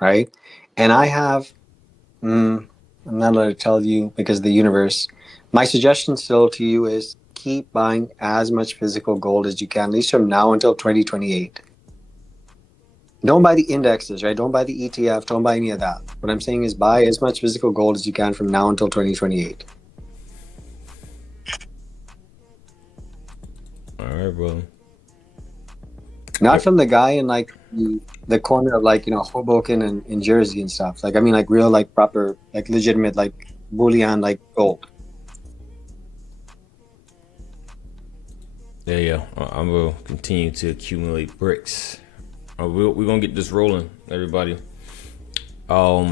right? And I have, I'm not allowed to tell you because of the universe. My suggestion still to you is keep buying as much physical gold as you can, at least from now until 2028. Don't buy the indexes, right? Don't buy the ETF. Don't buy any of that. What I'm saying is buy as much physical gold as you can from now until 2028. All right, bro. Not from the guy in like the corner of like, Hoboken and in Jersey and stuff. Like, I mean, like real, like proper, like legitimate, like bullion, like gold. There you go. I'm going to continue to accumulate bricks. We're going to get this rolling, everybody. Let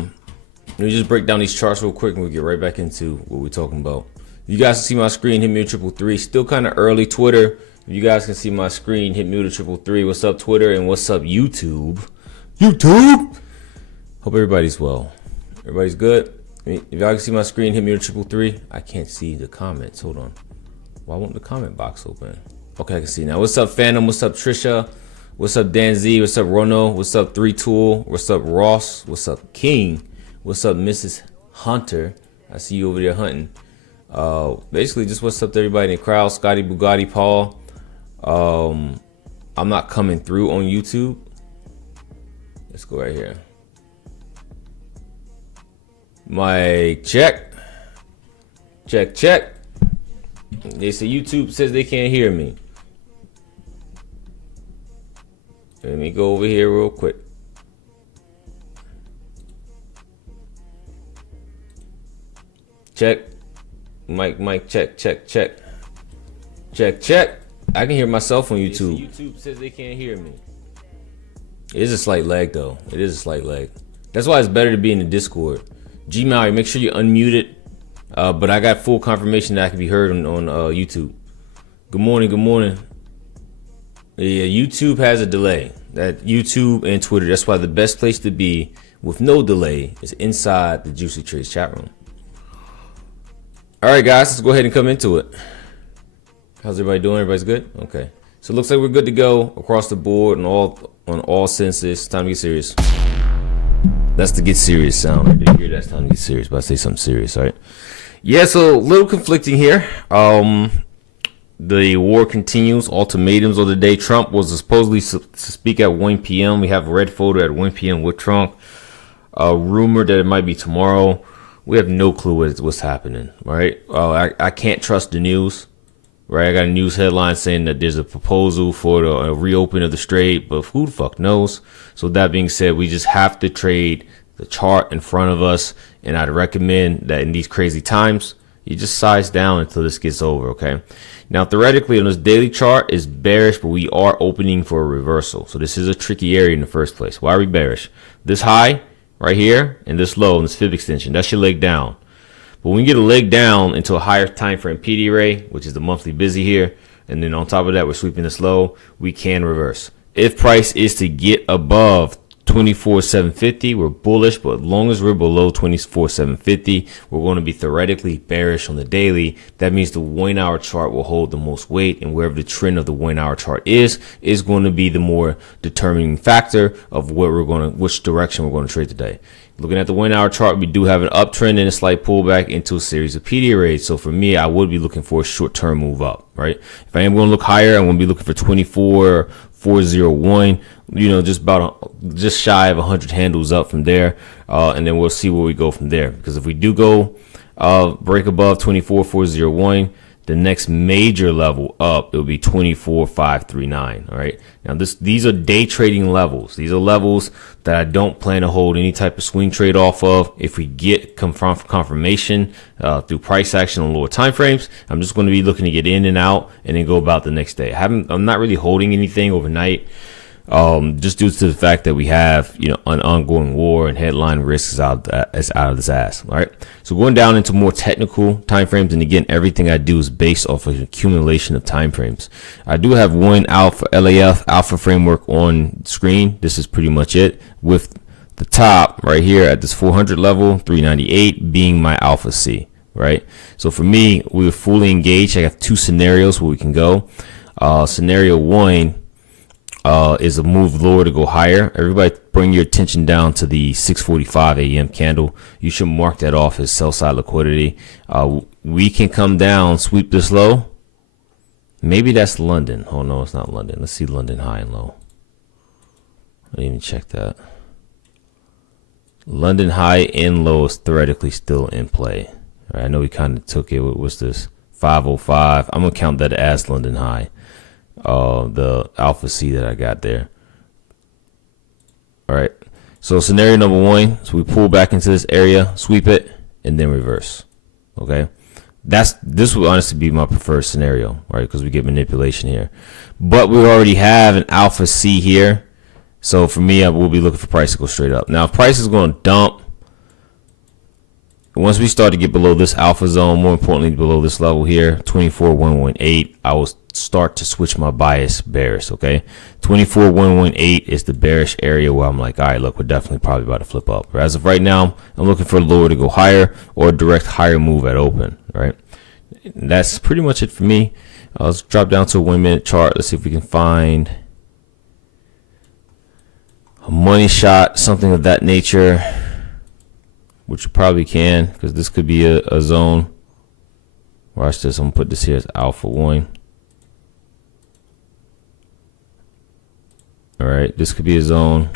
me just break down these charts real quick and we'll get right back into what we're talking about. You guys can see my screen, hit me with 333. Still kind of early, Twitter. You guys can see my screen, hit me with 333. What's up, Twitter? And what's up, YouTube? YouTube! Hope everybody's well. Everybody's good? If y'all can see my screen, hit me with 333. I can't see the comments. Hold on. Why won't the comment box open? Okay, I can see now. What's up, Phantom? What's up, Trisha? What's up, Dan Z? What's up, Rono? What's up, 3Tool? What's up, Ross? What's up, King? What's up, Mrs. Hunter? I see you over there hunting. Basically, just what's up to everybody in the crowd. Scotty, Bugatti, Paul. I'm not coming through on YouTube. Let's go right here. Mic check. Check, check. They say YouTube says they can't hear me. Let me go over here real quick. Check. Mic check, check, check. Check, check. I can hear myself on YouTube. YouTube says they can't hear me. It is a slight lag though. It is a slight lag. That's why it's better to be in the Discord. Gmail, make sure you unmute it. But I got full confirmation that I can be heard on YouTube. Good morning, good morning. Yeah, YouTube has a delay. That YouTube and Twitter, that's why the best place to be with no delay is inside the Juicy Trades chat room. All right, guys, let's go ahead and come into it. How's everybody doing? Everybody's good? Okay. So it looks like we're good to go across the board on all senses. Time to get serious. That's the get serious sound. I didn't hear that's time to get serious, but I say something serious, all right? Yeah, so a little conflicting here. The war continues. Ultimatums of the day. Trump was supposedly to speak at 1 p.m. We have a red photo at 1 p.m. with Trump. Rumored that it might be tomorrow. We have no clue what's happening, right? I can't trust the news, right? I got a news headline saying that there's a proposal for the reopening of the strait, but who the fuck knows? So that being said, we just have to trade the chart in front of us, and I'd recommend that in these crazy times, you just size down until this gets over, okay? Now, theoretically, on this daily chart is bearish, but we are opening for a reversal. So this is a tricky area in the first place. Why are we bearish? This high right here and this low in this fib extension, that's your leg down. But when we get a leg down into a higher time frame PD array, which is the monthly busy here, and then on top of that, we're sweeping this low, we can reverse. If price is to get above 24,750, we're bullish, but as long as we're below 24,750, we're going to be theoretically bearish on the daily. That means the 1 hour chart will hold the most weight, and wherever the trend of the 1 hour chart is going to be the more determining factor of which direction we're going to trade today. Looking at the 1 hour chart, we do have an uptrend and a slight pullback into a series of PD arrays. So for me, I would be looking for a short-term move up, right? If I am going to look higher, I'm going to be looking for 24,401, just shy of 100 handles up from there. And then we'll see where we go from there. Because if we do go break above 24,401, the next major level up, it'll be 24,539. All right. Now these are day trading levels. These are levels that I don't plan to hold any type of swing trade off of. If we get confirmation through price action on lower time frames, I'm just going to be looking to get in and out and then go about the next day. I'm not really holding anything overnight. Just due to the fact that we have, an ongoing war and headline risks is out of this ass. All right. So going down into more technical timeframes, and again, everything I do is based off of an accumulation of timeframes. I do have one LAF alpha framework on screen. This is pretty much it, with the top right here at this 400 level, 398 being my alpha C. Right. So for me, we're fully engaged. I have two scenarios where we can go. Scenario one, is a move lower to go higher. Everybody bring your attention down to the 6:45 a.m. candle. You should mark that off as sell side liquidity. We can come down, sweep this low. Maybe that's London. Oh no, it's not London. Let's see London high and low. I didn't even check that. London high and low is theoretically still in play. All right, I know we kind of took it. What was this? 505. I'm gonna count that as London high. The alpha C that I got there. All right. So scenario number one. So we pull back into this area, sweep it, and then reverse. Okay. This would honestly be my preferred scenario, right? Because we get manipulation here, but we already have an alpha C here. So for me, I will be looking for price to go straight up. Now, if price is going to dump, once we start to get below this alpha zone, more importantly, below this level here, 24,118, I will start to switch my bias bearish, okay? 24,118 is the bearish area where I'm like, all right, look, we're definitely probably about to flip up. But as of right now, I'm looking for a lower to go higher or a direct higher move at open, right? And that's pretty much it for me. Let's drop down to a 1 minute chart. Let's see if we can find a money shot, something of that nature, which you probably can, because this could be a zone. Watch this. I'm gonna put this here as alpha 1. All right, this could be a zone.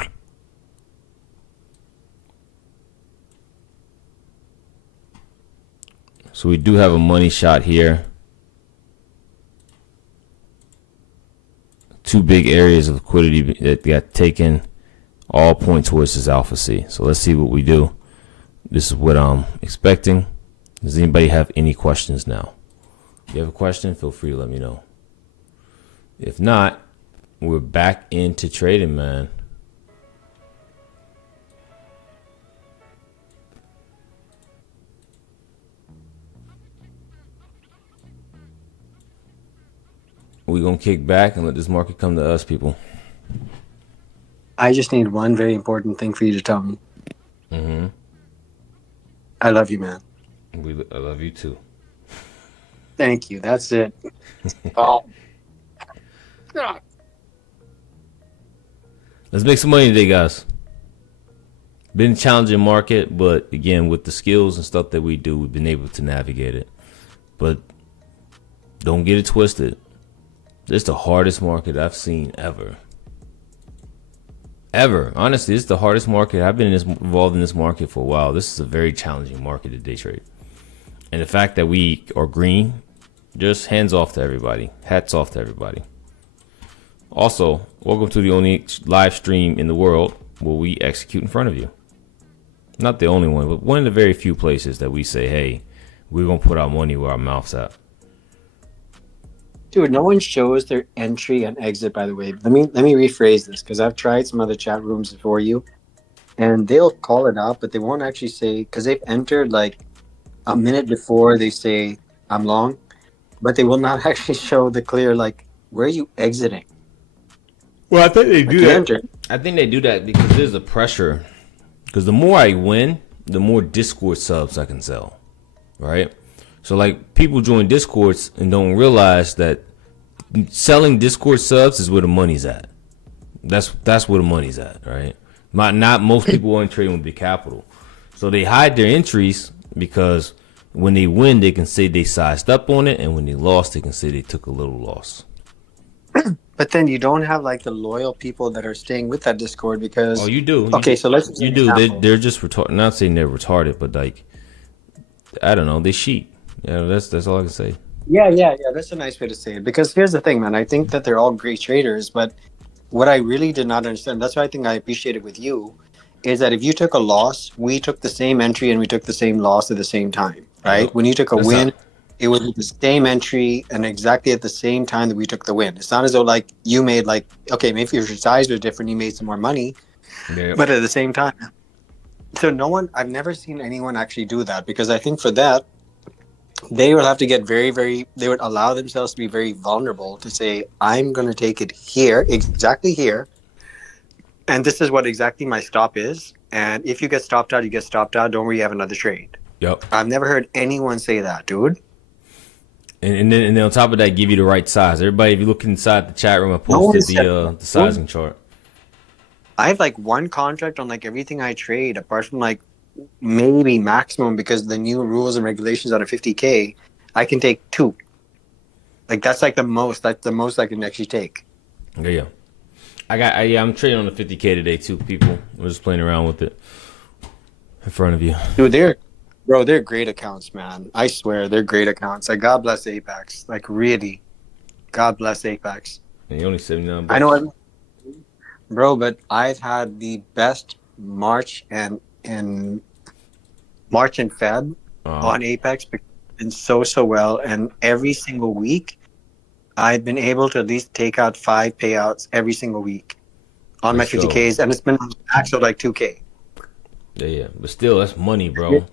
So we do have a money shot here. Two big areas of liquidity that got taken, all point towards this alpha C. So let's see what we do. This is what I'm expecting. Does anybody have any questions now? If you have a question, feel free to let me know. If not, we're back into trading, man. We're going to kick back and let this market come to us, people. I just need one very important thing for you to tell me. Mm-hmm. I love you, man. I love you too. Thank you. That's it. Oh. God. Let's make some money today, guys. Been a challenging market, but again, with the skills and stuff that we do, we've been able to navigate it. But don't get it twisted. This is the hardest market I've seen ever. Ever. Honestly, this is the hardest market. I've been involved in this market for a while. This is a very challenging market to day trade. And the fact that we are green, just hands off to everybody. Hats off to everybody. Also, welcome to the only live stream in the world where we execute in front of you. Not the only one, but one of the very few places that we say, hey, we're going to put our money where our mouth's at. Dude, no one shows their entry and exit, by the way. Let me rephrase this, because I've tried some other chat rooms before you, and they'll call it out, but they won't actually say, because they've entered like a minute before they say, I'm long, but they will not actually show the clear, like, where are you exiting? Well, I think they do that. Enter. I think they do that because there's a pressure. Because the more I win, the more Discord subs I can sell, right? So like people join Discords and don't realize that selling Discord subs is where the money's at. That's where the money's at, right? Not most people aren't trading with big capital, so they hide their entries because when they win, they can say they sized up on it, and when they lost, they can say they took a little loss. But then you don't have like the loyal people that are staying with that Discord because. Oh, you do. Okay, so let's. You do. They're just retarded. Not saying they're retarded, but like, I don't know. They cheat. Yeah, that's all I can say. Yeah. That's a nice way to say it. Because here's the thing, man. I think that they're all great traders, but what I really did not understand, that's why I think I appreciate it with you, is that if you took a loss, we took the same entry and we took the same loss at the same time, right? When you took a win, it was the same entry and exactly at the same time that we took the win. It's not as though like you made like, okay, maybe if your size was different, you made some more money, but at the same time. So I've never seen anyone actually do that, because I think for that, they would have to get very, very, they would allow themselves to be very vulnerable to say, I'm going to take it here, exactly here. And this is what exactly my stop is. And if you get stopped out, you get stopped out. Don't worry, you have another trade. Yep. I've never heard anyone say that, dude. and then on top of that, give you the right size. Everybody, if you look inside the chat room, I No one posted said the sizing chart. I have like one contract on like everything I trade, apart from like maybe maximum because the new rules and regulations on a 50K, I can take two. Like that's like the most. That's the most I can actually take. Yeah. I'm trading on the 50K today too, people. We're just playing around with it in front of you. Dude, they're great accounts, man. I swear they're great accounts. Like God bless Apex. Like really, God bless Apex. And you only 79 I bucks. know, bro, but I've had the best March and Feb on Apex, and so well. And every single week, I've been able to at least take out 5 payouts every single week on my For sure. 50Ks, and it's been actually like 2K. Yeah. But still, that's money, bro.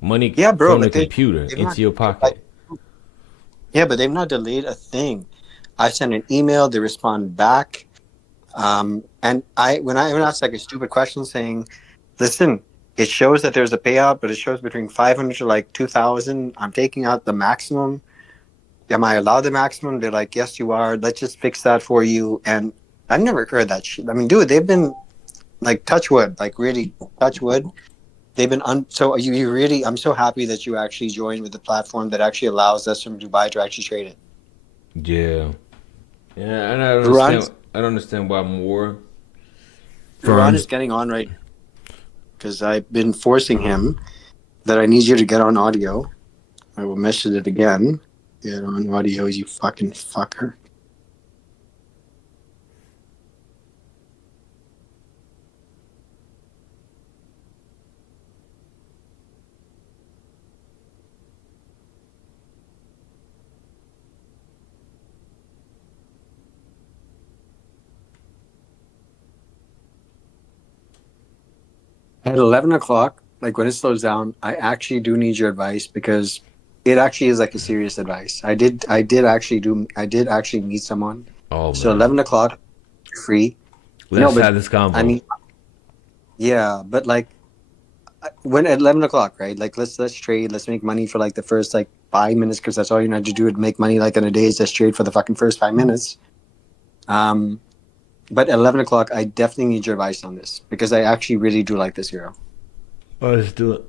Money Yeah, bro, from the but computer into your pocket. Yeah, but they've not delayed a thing. I send an email, they respond back. And when I ask like a stupid question saying, listen, it shows that there's a payout, but it shows between 500 to like 2,000. I'm taking out the maximum. Am I allowed the maximum? They're like, yes, you are. Let's just fix that for you. And I've never heard that shit. I mean, dude, they've been like touch wood, like really touch wood. They've been so you really. I'm so happy that you actually joined with the platform that actually allows us from Dubai to actually trade it. Yeah. Yeah, and I don't understand why more Duran firms. is getting on right because I've been forcing him that I need you to get on audio. I will message it again. Get on audio, you fucking fucker. At 11 o'clock, like when it slows down, I actually do need your advice because it actually is like a serious advice. I did actually meet someone. Oh, So man. 11 o'clock, free. Let's have this convo. I mean, yeah, but like when at 11 o'clock, right? Like let's trade. Let's make money for like the first like 5 minutes because that's all you need to do to make money like in a day is just trade for the fucking first 5 minutes. But at 11 o'clock, I definitely need your advice on this because I actually really do like this hero. Oh, let's do it.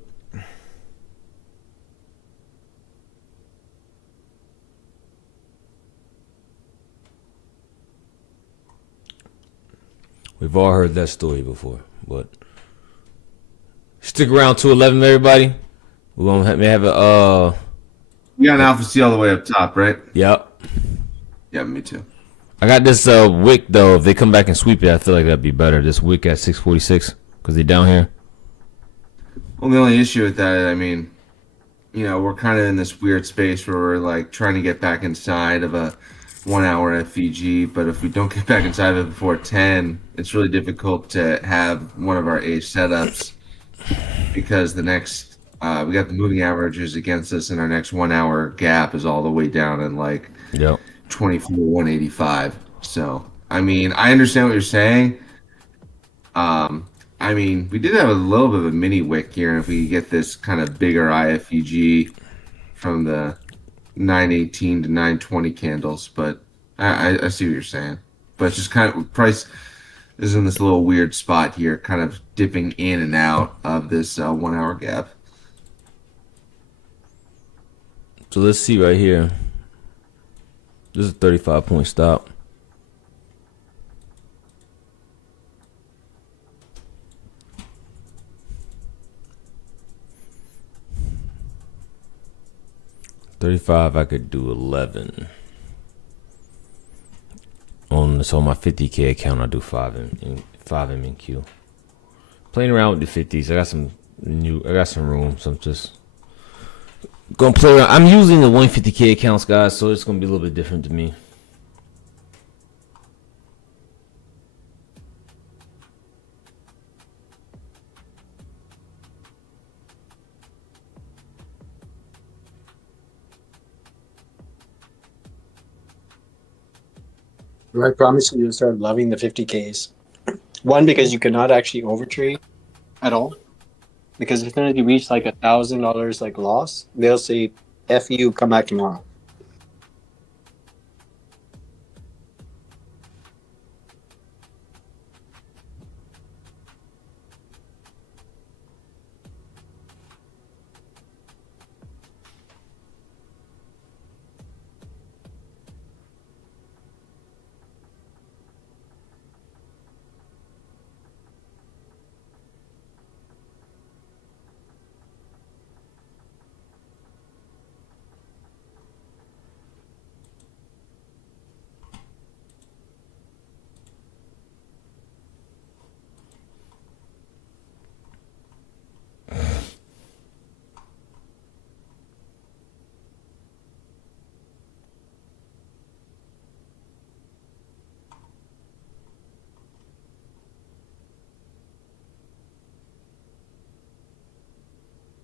We've all heard that story before, but stick around to 11, everybody. We're gonna have a You got an Alpha C all the way up top, right? Yep. Yeah, me too. I got this wick though. If they come back and sweep it, I feel like that'd be better. This wick at 646 because they're down here. Well, the only issue with that, I mean, we're kind of in this weird space where we're like trying to get back inside of a 1 hour FVG, but if we don't get back inside of it before 10, it's really difficult to have one of our age setups because the next we got the moving averages against us, and our next 1 hour gap is all the way down in like 24 185. So I mean, I understand what you're saying. I mean, we did have a little bit of a mini wick here, and if we get this kind of bigger IFEG from the 918 to 920 candles, but I see what you're saying. But it's just kind of price is in this little weird spot here, kind of dipping in and out of this 1 hour gap. So let's see right here. This is a 35-point stop. $35, I could do 11. On my 50K account, I do 5 MNQ. Playing around with the 50s. I got some room, so I'm just gonna play around. I'm using the 150K accounts, guys, so it's gonna be a little bit different to me. I promise you, you'll start loving the 50Ks. One, because you cannot actually overtrade at all. Because as soon as you reach like $1,000 like loss, they'll say, "F you, come back tomorrow."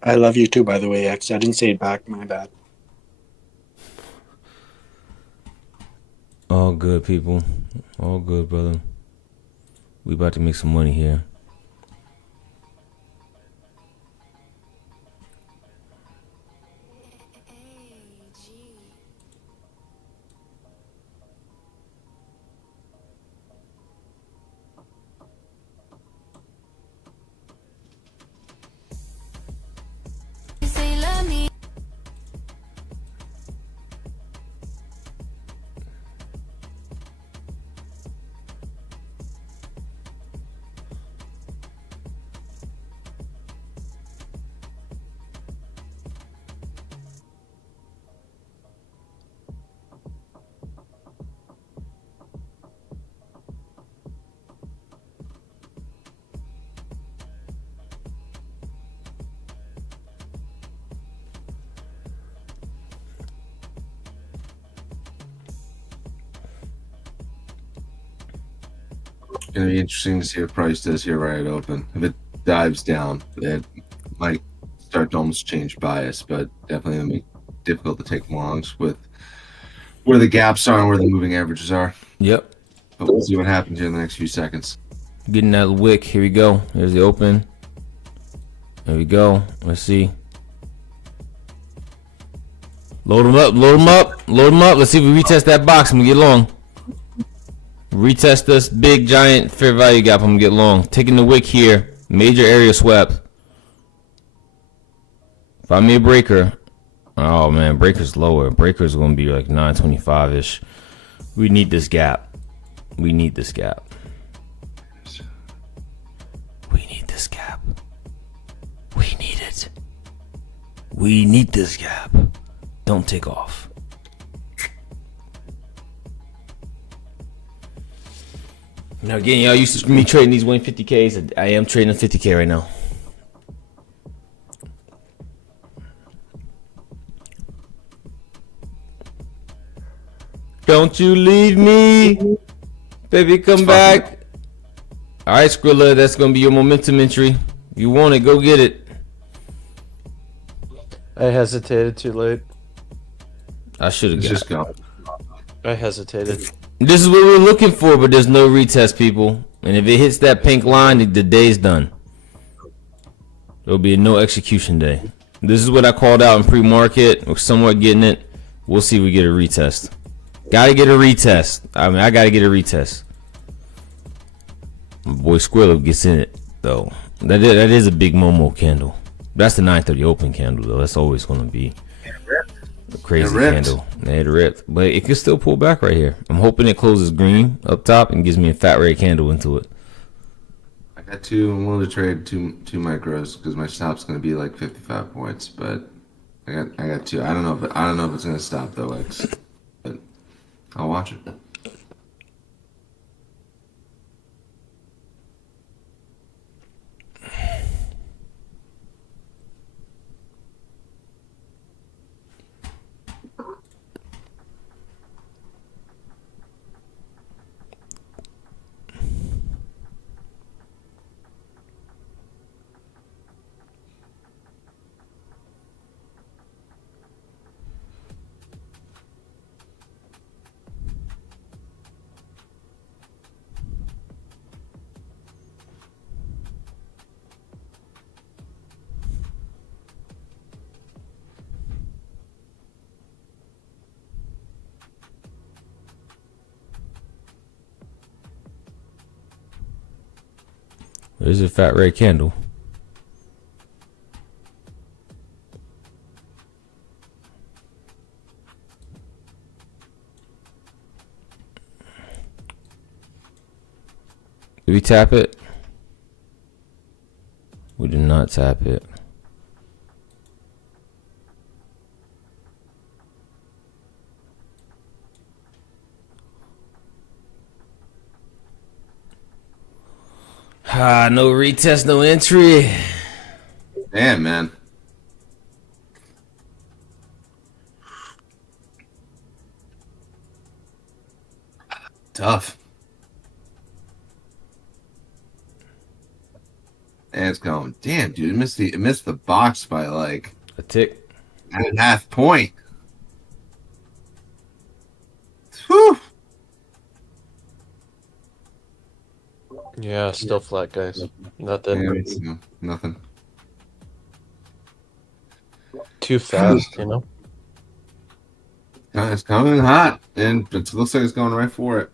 I love you too, by the way, X. I didn't say it back. My bad. All good, people. All good, brother. We about to make some money here. It's gonna be interesting to see what price does here right at open. If it dives down, it might start to almost change bias, but definitely gonna be difficult to take longs with where the gaps are and where the moving averages are. Yep. But we'll see what happens here in the next few seconds. Getting that wick. Here we go. Here's the open. There we go. Let's see. Load them up. Load them up. Load them up. Let's see if we retest that box. I'm gonna get long. Retest this big giant fair value gap. I'm gonna get long. Taking the wick here. Major area swept. If I made breaker, oh man, breaker's lower. Breaker's gonna be like 925 ish. We need this gap. We need this gap. We need this gap. We need it. We need this gap. Don't take off. Now again, y'all used to me trading these 150Ks. I am trading a 50K right now. Don't you leave me, baby, come back. All right, Skrilla, that's gonna be your momentum entry. You want it, go get it. I hesitated too late. I should have Let's got just go. I hesitated. This is what we're looking for, but there's no retest, people. And if it hits that pink line, the day's done. There'll be a no execution day. This is what I called out in pre-market. We're somewhat getting it. We'll see if we get a retest. Gotta get a retest. I mean, I gotta get a retest. My boy Squirrel gets in it, though. That is a big Momo candle. That's the 930 open candle, though. That's always gonna be a crazy candle. It ripped, but it can still pull back right here. I'm hoping it closes green up top and gives me a fat red candle into it. I got two. I'm willing to trade two micros because my stop's gonna be like 55 points, but I got two. I don't know if it's gonna stop though, X. But I'll watch it. There's a fat red candle. Did we tap it? We did not tap it. Ah, no retest, no entry. Damn, man. Tough. And and it's going. Damn, dude, it missed the box by like A tick. a half point. Whew. Yeah, still flat, guys. Nothing. Yeah, it's, nothing. Too fast, you know? It's coming hot, and it looks like it's going right for it.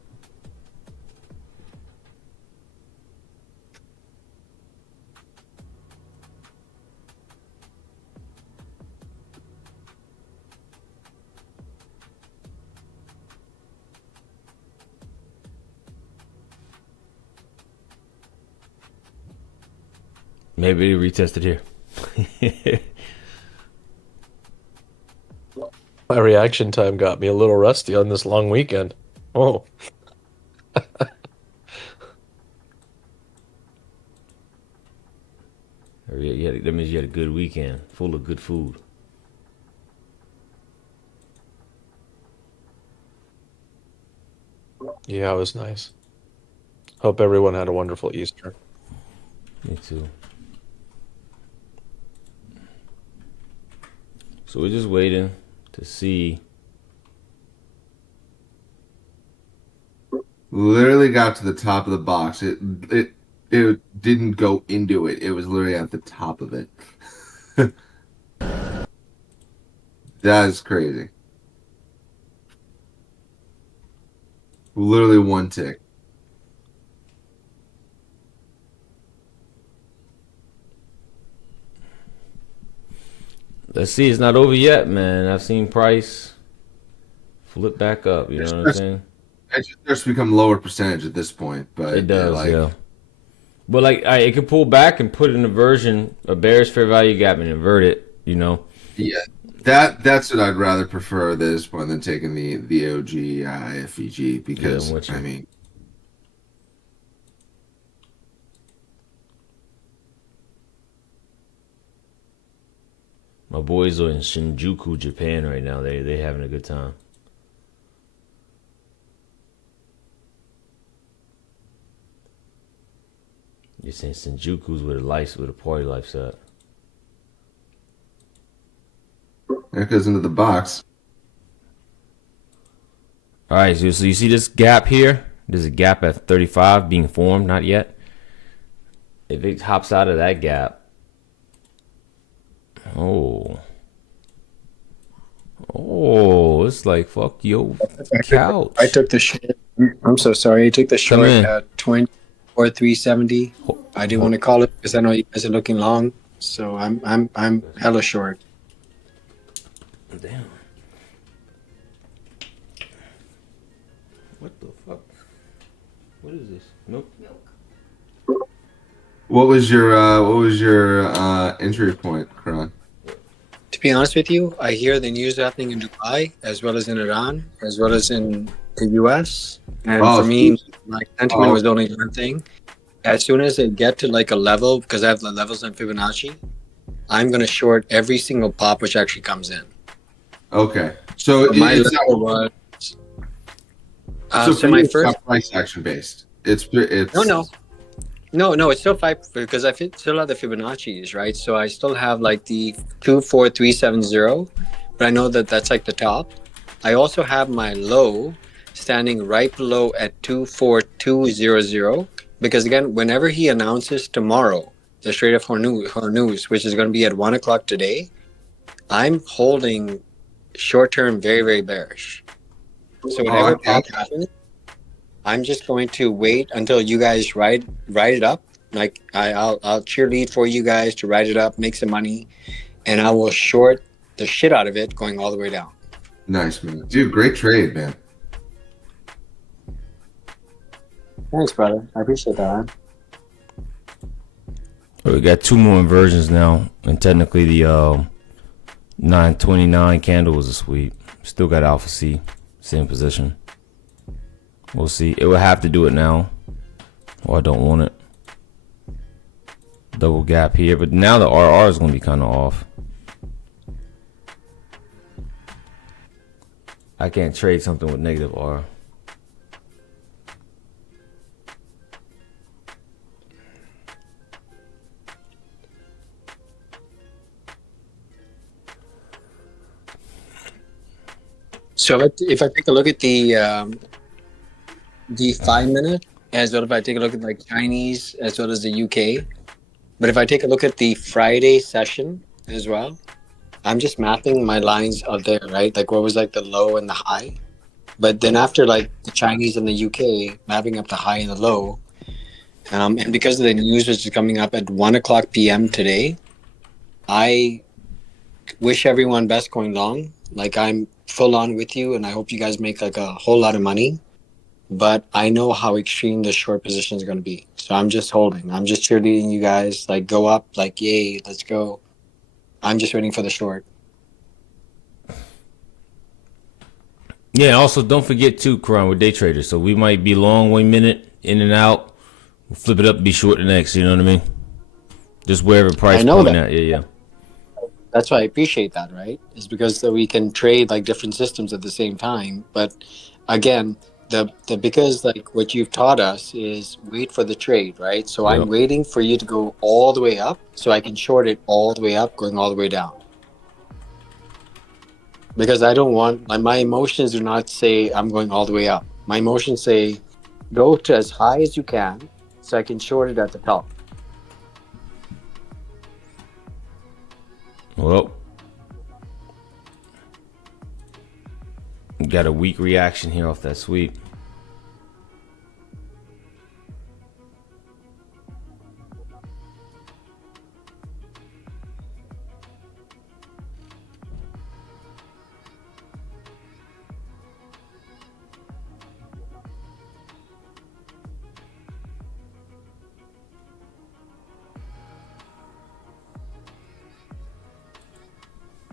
Maybe retested here. My reaction time got me a little rusty on this long weekend. Oh, That means you had a good weekend, full of good food. yeah, it was nice. Hope everyone had a wonderful Easter. Me too. So we're just waiting to see. Literally got to the top of the box. It didn't go into it. It was literally at the top of it. That is crazy. Literally one tick. Let's see. It's not over yet, man. I've seen price flip back up. You know what I'm saying? It just starts to become lower percentage at this point, but It does, like, yeah. But like, it could pull back and put in a version, a bearish fair value gap, and invert it. You know. yeah, that's what I'd rather prefer at this point than taking the OG FEG because I'm with you. I mean. My boys are in Shinjuku, Japan right now. They having a good time. You're saying Shinjuku's where the party life's at. There goes into the box. All right, so you see this gap here? There's a gap at 35 being formed, not yet. If it hops out of that gap, oh, it's like fuck your couch. I took the short. I'm so sorry. I took the short in. at 20 or 370. I didn't want to call it because I know you guys are looking long. So I'm hella short. Damn. What the fuck? What is this? Milk. What was your entry point, Kron? To be honest with you, I hear the news happening in Dubai as well as in Iran as well as in the US. And for me, my sentiment was only one thing. As soon as they get to like a level, because I have the levels on Fibonacci, I'm going to short every single pop which actually comes in. Okay, so My it's level was. so So my first. not price action based. It's No, it's still five because I still have the Fibonacci's, right? So I still have like the 24370, but I know that that's like the top. I also have my low standing right below at 24200 because again, whenever he announces tomorrow the Strait of Hormuz, which is going to be at 1 o'clock today, I'm holding short term very, very bearish. So whenever pop happens, I'm just going to wait until you guys write it up. Like I'll cheerlead for you guys to write it up, make some money, and I will short the shit out of it going all the way down. nice, man. Dude, great trade, man. Thanks, brother. I appreciate that, man. We got two more inversions now, and technically the 929 candle was a sweep. Still got Alpha C, same position. We'll see. It will have to do it now, or I don't want it. Double gap here, but now the RR is going to be kind of off. I can't trade something with negative R. So if I take a look at the 5 minute, as well if I take a look at like Chinese as well as the UK, but if I take a look at the Friday session as well, I'm just mapping my lines out there, right? Like what was like the low and the high. But then after like the Chinese and the UK, mapping up the high and the low, and because of the news which is coming up at 1:00 p.m. today, I wish everyone best going long. Like I'm full on with you, and I hope you guys make like a whole lot of money. But I know how extreme the short position is going to be, so I'm just holding. I'm just cheerleading you guys. Like go up, like yay, let's go. I'm just waiting for the short. Yeah, also don't forget too, Karan, we're day traders, so we might be long 1 minute, in and out. We'll flip it up, be short the next. You know what I mean? Just wherever price I know point that. at. Yeah. That's why I appreciate that, right? It's because that we can trade like different systems at the same time. But again, the because like what you've taught us is wait for the trade, right? So Yep. I'm waiting for you to go all the way up so I can short it all the way up, going all the way down. Because I don't want my emotions do not say I'm going all the way up. My emotions say go to as high as you can so I can short it at the top. Well, got a weak reaction here off that sweep.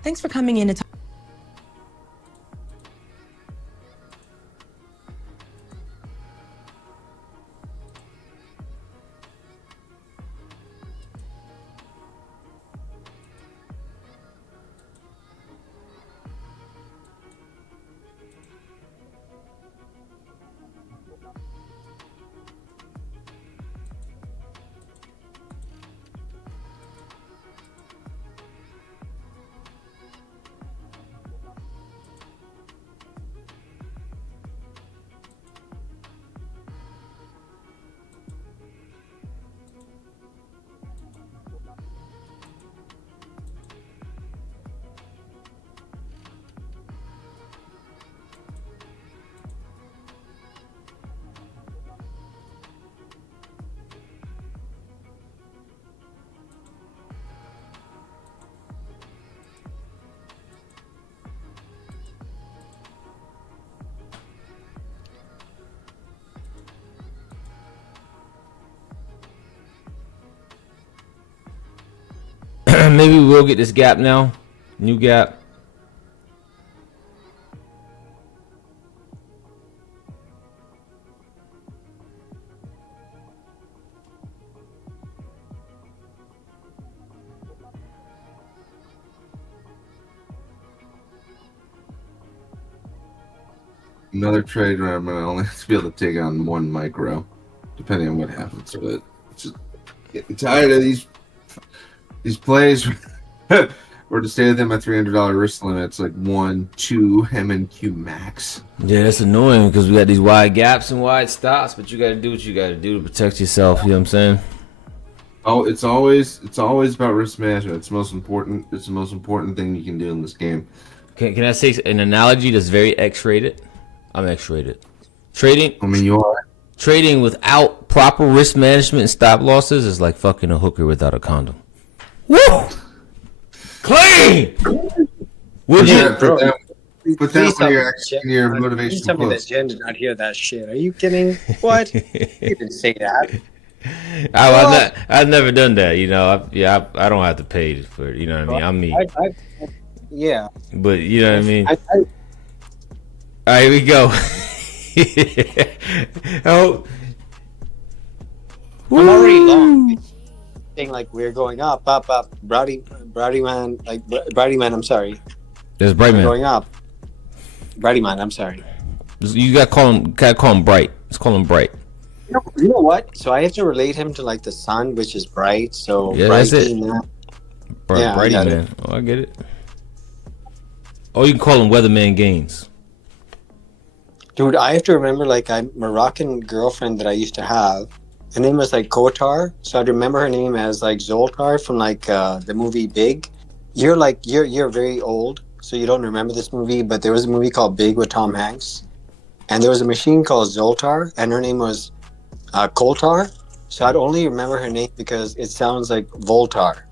Thanks for coming in to talk. Maybe we'll get this gap now. New gap. Another trade where I'm gonna only have to be able to take on one micro, depending on what happens. But just getting tired of these plays. Or to stay within my $300 risk limit, it's like 1, 2 MNQ max. Yeah, that's annoying because we got these wide gaps and wide stops, but you got to do what you got to do to protect yourself. You know what I'm saying? Oh, it's always about risk management. It's the most important. It's the most important thing you can do in this game. Can I say an analogy that's very X-rated? I'm X-rated. Trading. I mean, you are. Trading without proper risk management and stop losses is like fucking a hooker without a condom. Woo! Clean. Would you? Put that Please when you're tell actually me- in your Please motivation tell me that quotes. Jen did not hear that shit. Are you kidding? What? You didn't say that. I've never done that. You know, I don't have to pay for it. You know what I mean? I'm me. Yeah. But you know what I mean? I, All right, here we go. Oh, I'm already long. Saying like we're going up. Brody man, like Brody man. I'm sorry. there's bright We're man. going up. Brody man. I'm sorry. You got to call him bright. Let's call him bright. You know what? So I have to relate him to like the sun, which is bright. So Yeah, that's brighty, it. man. Bright, Yeah, I brighty got man. Oh, I get it. Oh, you can call him Weatherman Gaines. Dude, I have to remember like a Moroccan girlfriend that I used to have. Her name was like Kotar, so I'd remember her name as like Zoltar from like the movie Big. You're very old, so you don't remember this movie, but there was a movie called Big with Tom Hanks, and there was a machine called Zoltar, and her name was Koltar. So I'd only remember her name because it sounds like Voltar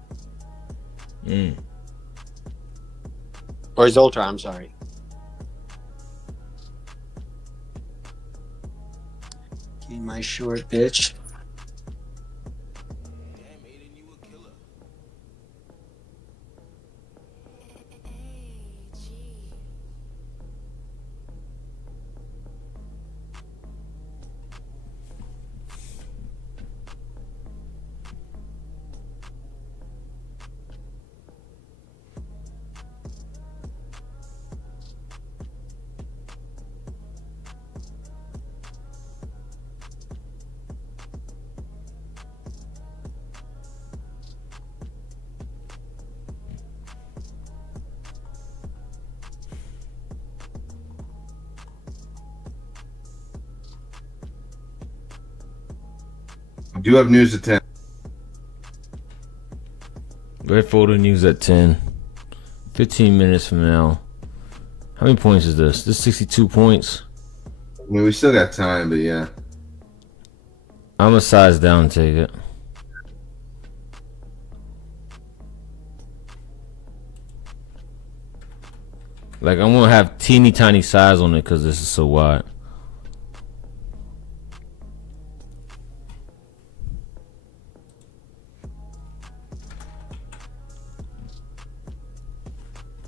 Mm. or Zoltar. I'm sorry. Eat my short, bitch. I do have news at 10. Red Folder News at 10. 15 minutes from now. How many points is this? This 62 points. I mean, we still got time, but yeah. I'm a size down, take it. Like, I'm gonna have teeny tiny size on it because this is so wide.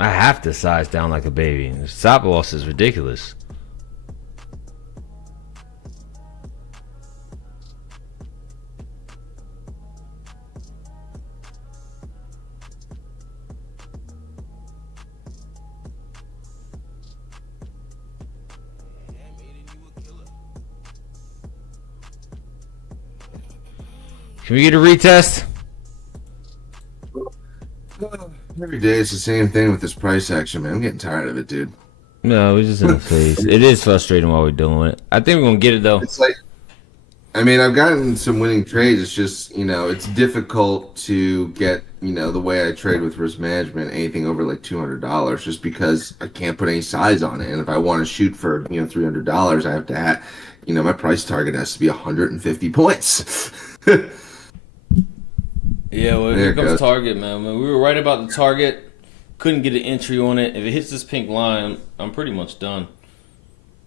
I have to size down like a baby. The stop loss is ridiculous. Can we get a retest? Every day it's the same thing with this price action, man. I'm getting tired of it, dude. No, we're just in the face. It is frustrating while we're doing it. I think we're gonna get it though. It's like, I mean, I've gotten some winning trades. It's just, it's difficult to get, the way I trade with risk management, anything over like $200, just because I can't put any size on it. And if I want to shoot for, $300, I have to have, my price target has to be 150 points. Yeah, well, There here it comes goes. target, man. When we were right about the target, couldn't get an entry on it. If it hits this pink line, I'm pretty much done.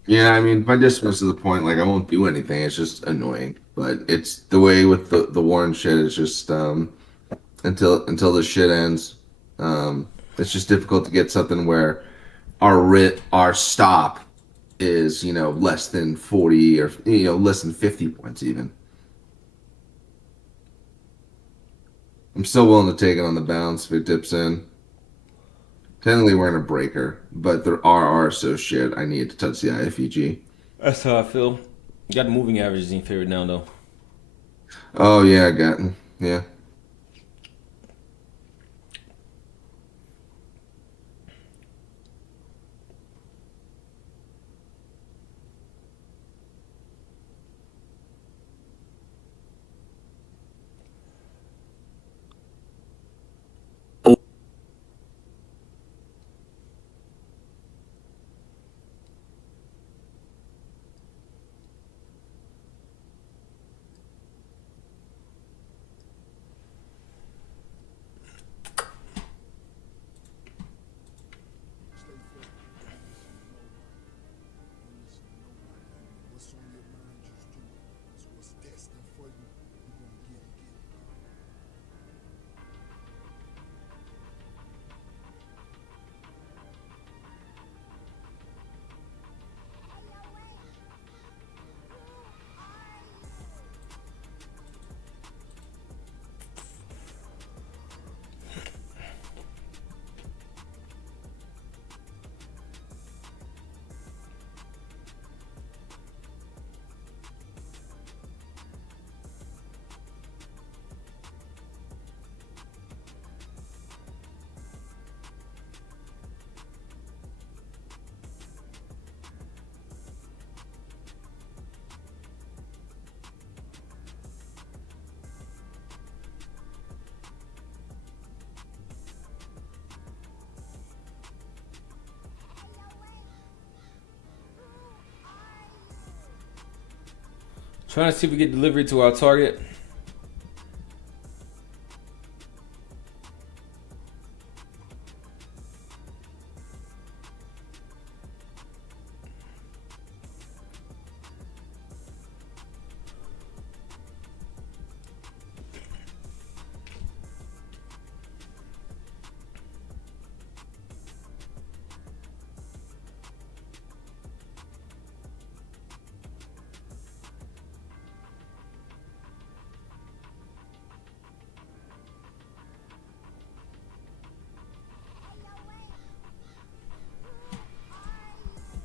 Yeah, I mean, my dismiss to the point, like I won't do anything. It's just annoying, but it's the way with the Warren shit. It's just until the shit ends, it's just difficult to get something where our stop is less than 40 or less than 50 points even. I'm still willing to take it on the bounce if it dips in. Technically, we're in a breaker, but there are so shit. I need to touch the IFEG. That's how I feel. You got the moving averages in your favor now, though. Oh yeah, I got it. Yeah. Trying to see if we get delivery to our target.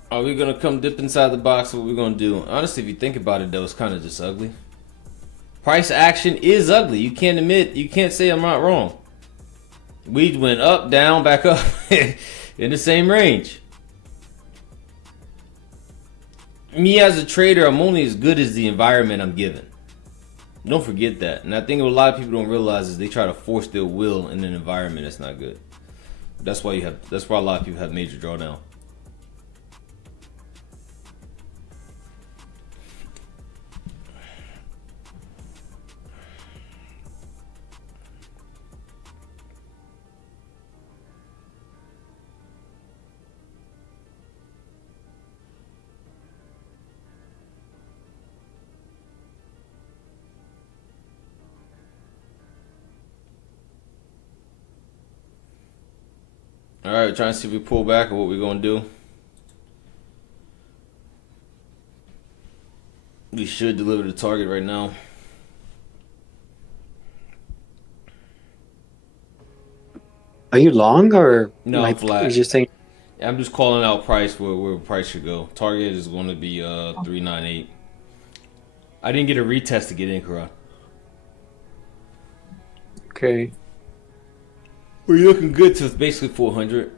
Are we gonna come dip inside the box? What we gonna do? Honestly, if you think about it, though, it's kind of just ugly. Price action is ugly. You can't say I'm not wrong. We went up, down, back up in the same range. Me as a trader, I'm only as good as the environment I'm given. Don't forget that. And I think what a lot of people don't realize is they try to force their will in an environment that's not good. That's why a lot of people have major drawdown. All right, trying to see if we pull back or what we're gonna do. We should deliver the target right now. Are you long or No, I'm flat. You're just saying. I'm just calling out price where price should go. Target is going to be 398. I didn't get a retest to get in, Karan. Okay. We're looking good to basically 400.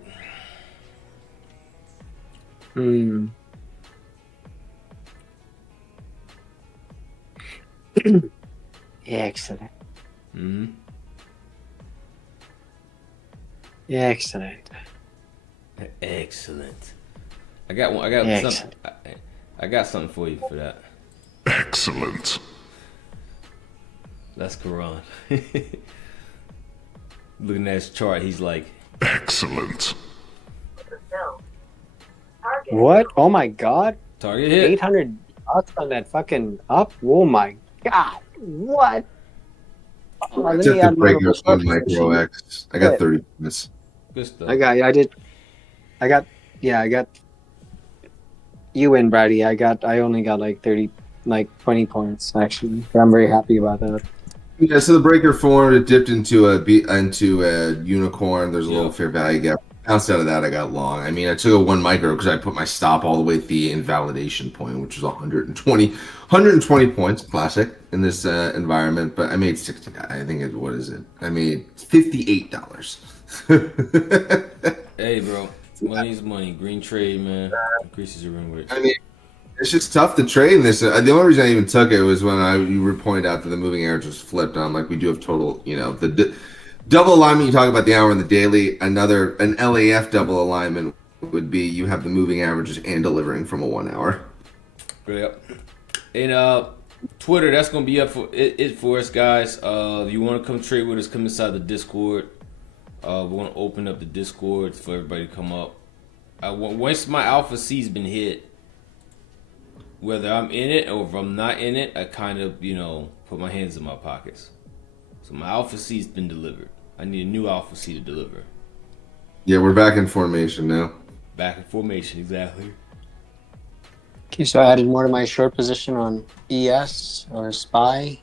Excellent. Mm-hmm. Excellent. Excellent. I got one. I got Excellent. something. I got something for you for that. Excellent. That's Karan. Looking at his chart, he's like, Excellent. What? Oh my God! target hit. $800 on that fucking up. Oh my God! What? Oh, let Except me the add my breakers on Micro X. I got 30 minutes. Good stuff. I got you in, Brady. I only got like 20 points actually. But I'm very happy about that. Yeah, so the breaker formed, it dipped into a unicorn. There's a little fair value gap. Bounced out of that, I got long. I mean, I took a 1 micro because I put my stop all the way at the invalidation point, which was 120 points, classic in this environment. But I made 60. I think what is it? I made $58. Hey, bro. Money's money. Green trade, man. Increases your win rate. I mean, it's just tough to trade in this. The only reason I even took it was when you were pointed out that the moving average was flipped. I'm like, we do have total, the double alignment. You talk about the hour and the daily. An LAF double alignment would be you have the moving averages and delivering from a 1 hour. Yep. And Twitter, that's gonna be up for it for us, guys. If you want to come trade with us, come inside the Discord. We're gonna open up the Discord for everybody to come up. Once my Alpha C's been hit, whether I'm in it or if I'm not in it, I kind of put my hands in my pockets. So my Alpha C's been delivered. I need a new Alpha C to deliver. Yeah, we're back in formation now. Back in formation, exactly. Okay, so I added more to my short position on ES or SPY.